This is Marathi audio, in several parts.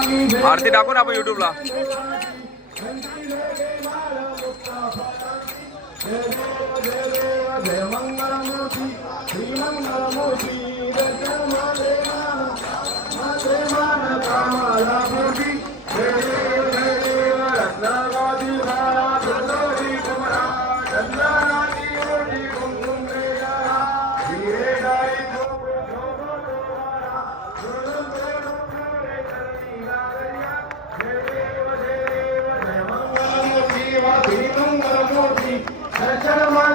आरती टाकू ना आपण युट्यूबला श्रीमंगलमूर्ती ছেলের মা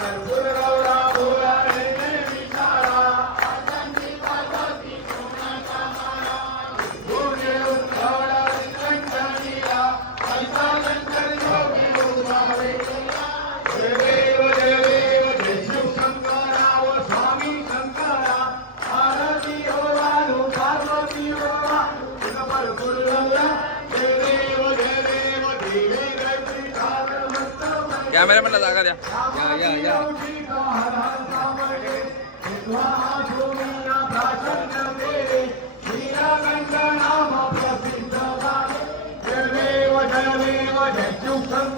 and Thank you.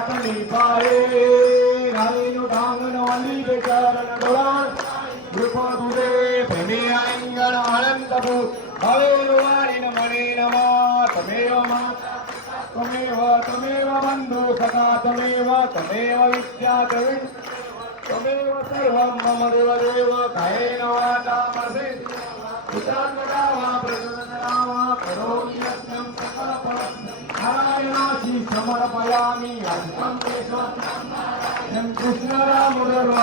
પાટણી પાળે રાણીનું ડાંગણ વાલી બેચારણ ડોળાણ કૃપા દુરે ભને આંગણ આનંદ પ્રભુ હવે રોવાણી મને નમા તમેવ માતા તમેવ તમેવ બંધુ સખા તમેવ તમેવ વિદ્યા તમેવ તમેવ સર્વમ મમ દેવ દેવ ભય નવા નામસે કૃતાર્થતા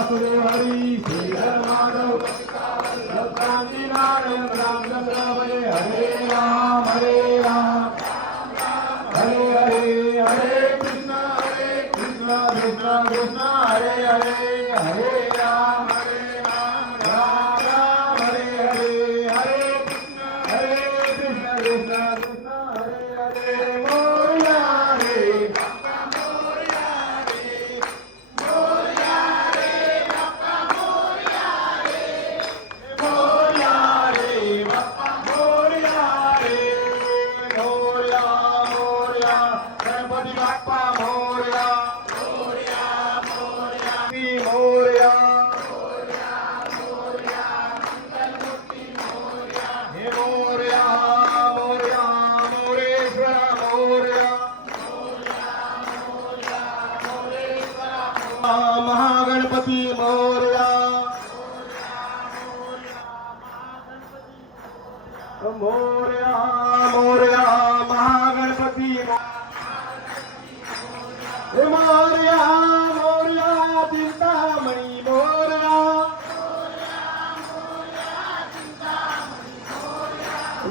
Vasudevari.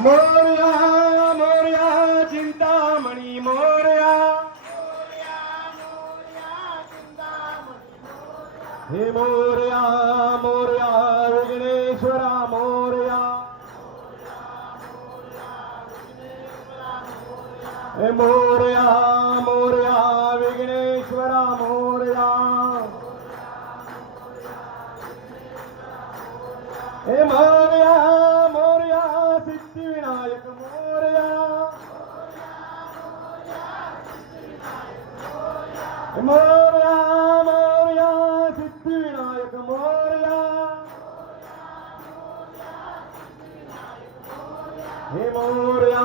मोर्या मोर्या चिंतामणी मोर्या. हे मोर्या मोर्या विघ्नेश्वरा मोर्या. हे मोर्या हे मोरया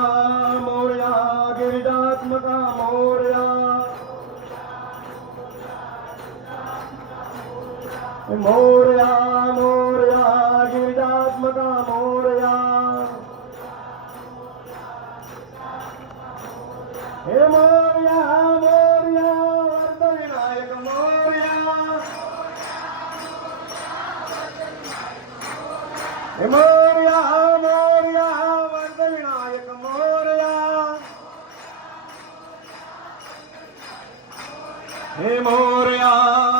मोरया, गिरिजात्मका मोरया। मोरया मोरया, गिरिजात्मका मोरया। हे मोरया मोरया वर्धविनायक मोरया। हे मोरया हे मोरया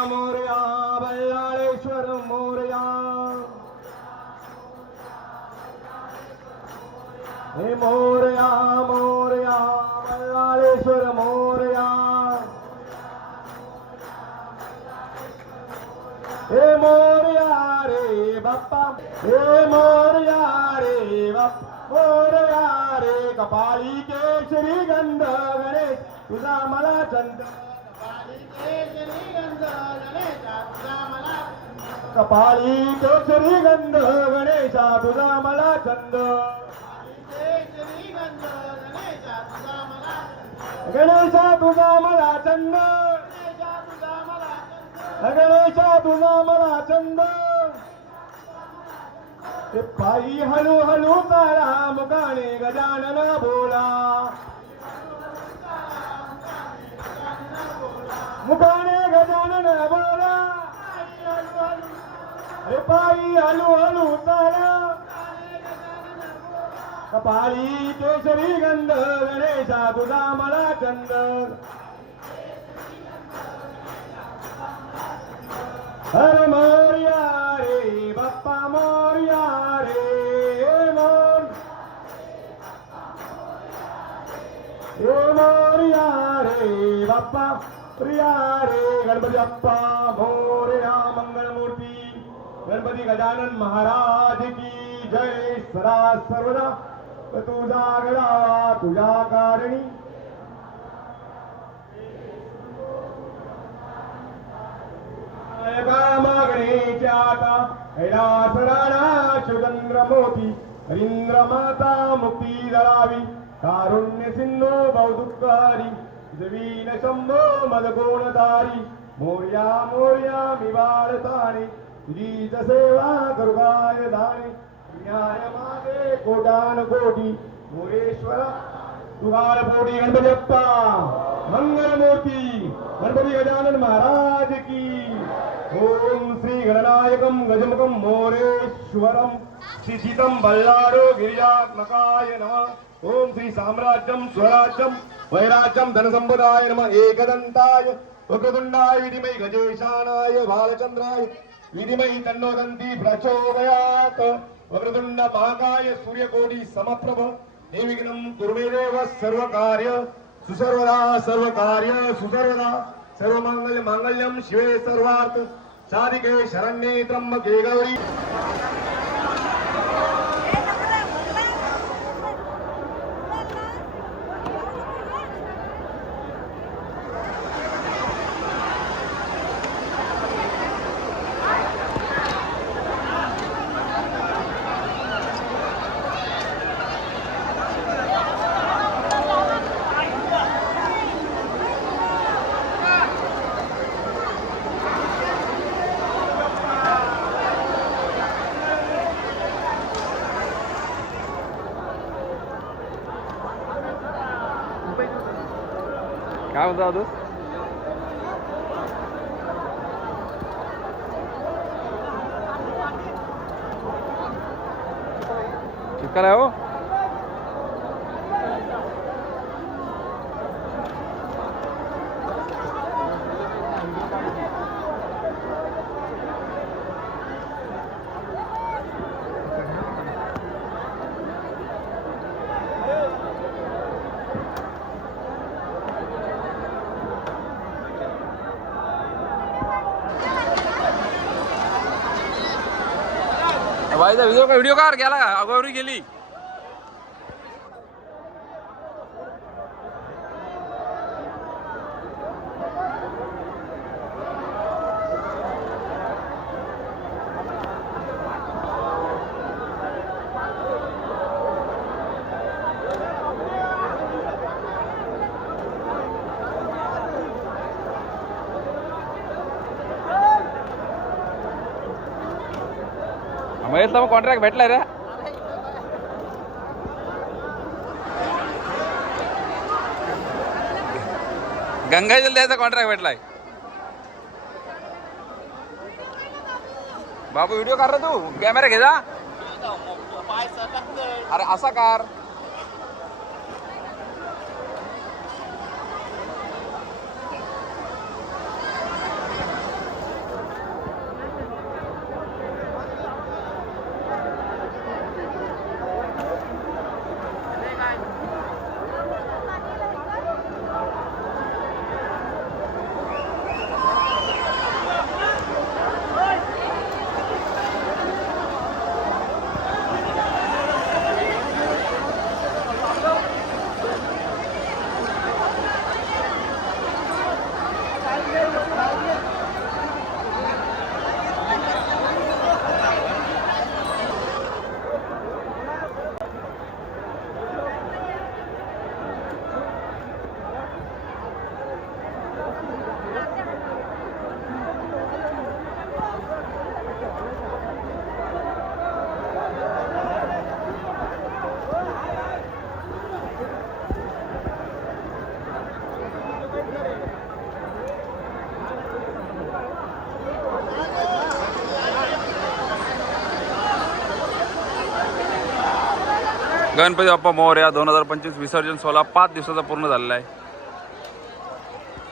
मोरया बल्लाळेश्वर मोरया. हे मोरया मोरया बल्लाळेश्वर मोरया. हे मोरया रे बाप्पा हे मोरया रे बाप्पा मोरया रे कपाळी केशरी गंध गणेश तुझा मला चंद कपाळी केसरी गंध गणेशा तुझा मला छंद. गणेशा तुझा मला छंद. गणेशा तुझा मला छंद. ते पायी हळूहळू हळू तारा मुखाने गजानन भो Mukane gajana na bala. Ripai alu alu tala. Kapali tosri ganda, Ganesha budamala chanda. Har Maria Bappa Maria re. Oh, Priya रे गणपती बाप्पा मोरया मंगलमूर्ती गणपती गजानन महाराज की जय सदा सर्वदा तुझा गडावा तुझ्या कारणी मागणीच्या आता कैलास राणा सुचंद्र मोती हरींद्र माता मुक्ती दरावी कारुण्य सिंधू बौदुक जवीन शंभो मदगुणधारी मोर्या मोर्या मी बाळताणे तुझीच सेवा दुर्गाय धाणे न्याय मागे कोटान कोटी मोरेश्वरा तुगाळ पोटी गणपती बाप्पा मंगलमूर्ती गणपती गजानन महाराज की. ओम श्री गणनायकम गजमुखम मोरेश्वरम श्रीजितम बल्लाडो गिरिजात्मकाय नमः. ஓம் ஸ்ரீ சாம்ராஜ்யம் சுவராஜ்யம் வைராஜ்யம் தனசம்பதாய நம ஏகதந்தாய வக்ரதுண்டாய விதிமை கஜேஷானாய பாலச்சந்திராய விதிமை தன்னோதந்தி பிரச்சோதயாத் வக்ரதுண்ட மாகாய சூரியகோடி சமப்பிரப தேவிகினம் குருமேதேவ சர்வகாரிய சுசர்வதா சர்வகாரிய சுசர்வதா சர்வமங்கல்ய மங்கல்யம் சிவே சர்வார்த்த சாதிகே சரண்யே திரம்பகே Gauri. Bakalım daha dur. Çıkar o. Video काढ गेला अगोरी गेली. गेली मग कॉन्ट्रॅक्ट भेटलाय रे। गंगाजल द्यायचा कॉन्ट्रॅक्ट भेटलाय. बाबू व्हिडिओ कर रे तू. कॅमेरा घे जा. अरे असा कार. गणपती बाप्पा मोर्या दोन हजार पंचवीस विसर्जन सोहळा पाच दिवसाचा पूर्ण झालेला आहे.